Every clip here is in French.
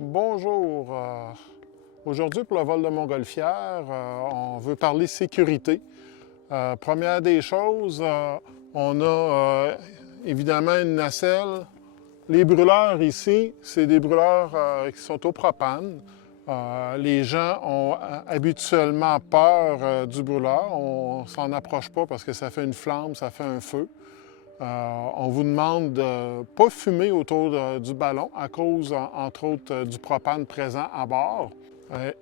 Bonjour. Aujourd'hui, pour le vol de montgolfière, on veut parler sécurité. Première des choses, on a évidemment une nacelle. Les brûleurs ici, c'est des brûleurs qui sont au propane. Les gens ont habituellement peur du brûleur. On ne s'en approche pas parce que ça fait une flamme, ça fait un feu. On vous demande de ne pas fumer autour du ballon à cause, entre autres, du propane présent à bord.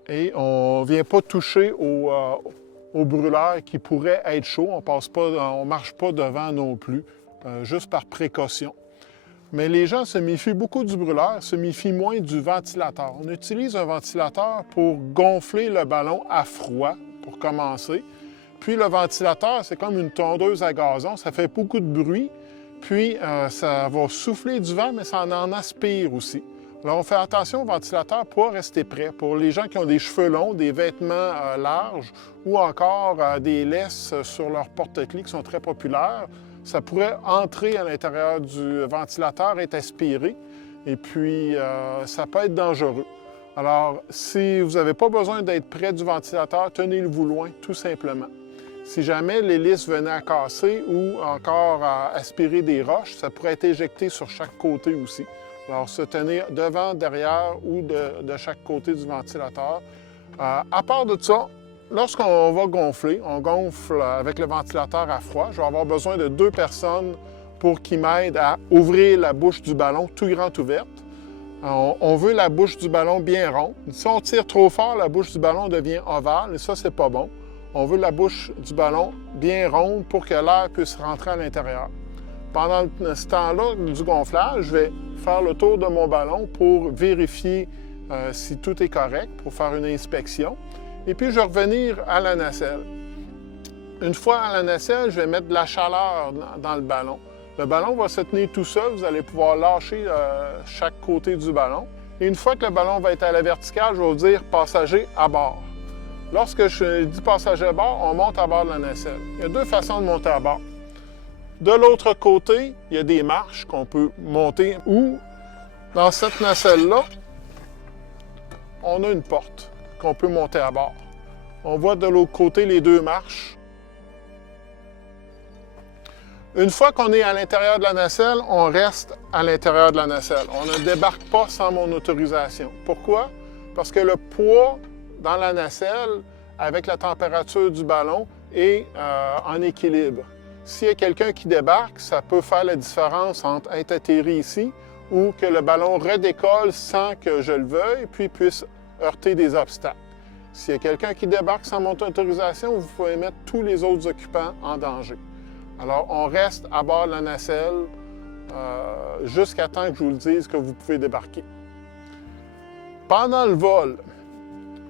Et on ne vient pas toucher au brûleur qui pourrait être chaud. On ne marche pas devant non plus, juste par précaution. Mais les gens se méfient beaucoup du brûleur, se méfient moins du ventilateur. On utilise un ventilateur pour gonfler le ballon à froid, pour commencer. Puis le ventilateur, c'est comme une tondeuse à gazon, ça fait beaucoup de bruit, puis ça va souffler du vent, mais ça en aspire aussi. Alors on fait attention au ventilateur pour rester prêt. Pour les gens qui ont des cheveux longs, des vêtements larges ou encore des laisses sur leur porte-clés qui sont très populaires, ça pourrait entrer à l'intérieur du ventilateur, être aspiré, et puis ça peut être dangereux. Alors, si vous n'avez pas besoin d'être près du ventilateur, tenez-le-vous loin, tout simplement. Si jamais l'hélice venait à casser ou encore à aspirer des roches, ça pourrait être éjecté sur chaque côté aussi. Alors, se tenir devant, derrière ou de chaque côté du ventilateur. À part de ça, lorsqu'on va gonfler, on gonfle avec le ventilateur à froid. Je vais avoir besoin de 2 personnes pour qu'ils m'aident à ouvrir la bouche du ballon tout grande ouverte. On veut la bouche du ballon bien ronde. Si on tire trop fort, la bouche du ballon devient ovale et ça, c'est pas bon. On veut la bouche du ballon bien ronde pour que l'air puisse rentrer à l'intérieur. Pendant ce temps-là du gonflage, je vais faire le tour de mon ballon pour vérifier si tout est correct, pour faire une inspection. Et puis, je vais revenir à la nacelle. Une fois à la nacelle, je vais mettre de la chaleur dans le ballon. Le ballon va se tenir tout seul. Vous allez pouvoir lâcher chaque côté du ballon. Et une fois que le ballon va être à la verticale, je vais vous dire « passager à bord ». Lorsque je dis passager à bord, on monte à bord de la nacelle. Il y a 2 façons de monter à bord. De l'autre côté, il y a des marches qu'on peut monter ou dans cette nacelle-là, on a une porte qu'on peut monter à bord. On voit de l'autre côté les 2 marches. Une fois qu'on est à l'intérieur de la nacelle, on reste à l'intérieur de la nacelle. On ne débarque pas sans mon autorisation. Pourquoi? Parce que le poids dans la nacelle, avec la température du ballon, est en équilibre. S'il y a quelqu'un qui débarque, ça peut faire la différence entre être atterri ici ou que le ballon redécolle sans que je le veuille, puis puisse heurter des obstacles. S'il y a quelqu'un qui débarque sans mon autorisation, vous pouvez mettre tous les autres occupants en danger. Alors, on reste à bord de la nacelle jusqu'à temps que je vous le dise que vous pouvez débarquer. Pendant le vol,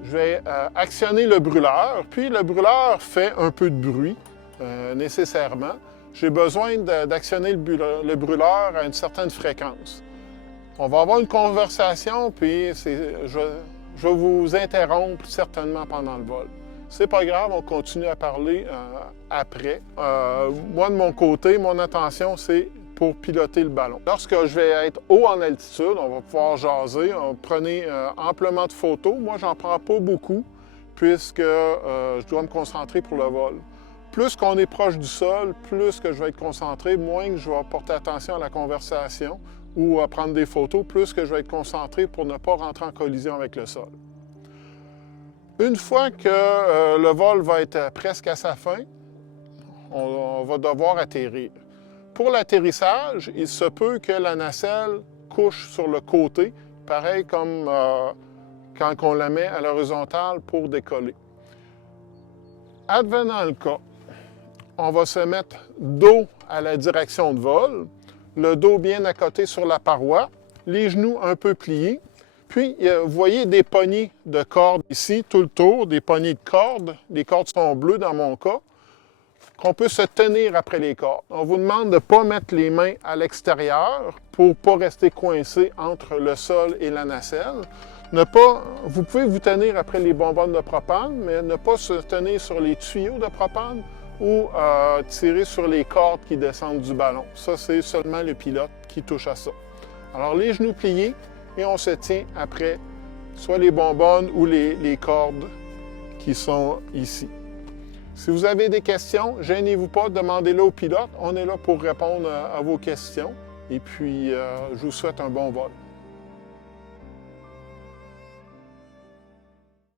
je vais actionner le brûleur, puis le brûleur fait un peu de bruit, nécessairement. J'ai besoin d'actionner le brûleur à une certaine fréquence. On va avoir une conversation, puis je vais vous interrompre certainement pendant le vol. C'est pas grave, on continue à parler après. Moi, de mon côté, mon intention, c'est pour piloter le ballon. Lorsque je vais être haut en altitude, on va pouvoir jaser. Prenez amplement de photos. Moi, j'en prends pas beaucoup puisque je dois me concentrer pour le vol. Plus qu'on est proche du sol, plus que je vais être concentré, moins que je vais porter attention à la conversation ou à prendre des photos, plus que je vais être concentré pour ne pas rentrer en collision avec le sol. Une fois que le vol va être presque à sa fin, on va devoir atterrir. Pour l'atterrissage, il se peut que la nacelle couche sur le côté, pareil comme quand on la met à l'horizontale pour décoller. Advenant le cas, on va se mettre dos à la direction de vol, le dos bien accoté sur la paroi, les genoux un peu pliés. Puis, vous voyez des poignées de cordes ici, tout le tour, des poignées de cordes. Les cordes sont bleues dans mon cas, qu'on peut se tenir après les cordes. On vous demande de ne pas mettre les mains à l'extérieur pour ne pas rester coincé entre le sol et la nacelle. Vous pouvez vous tenir après les bonbonnes de propane, mais ne pas se tenir sur les tuyaux de propane ou tirer sur les cordes qui descendent du ballon. Ça, c'est seulement le pilote qui touche à ça. Alors, les genoux pliés, et on se tient après soit les bonbonnes ou les cordes qui sont ici. Si vous avez des questions, gênez-vous pas, demandez-les au pilote. On est là pour répondre à vos questions. Et puis, je vous souhaite un bon vol.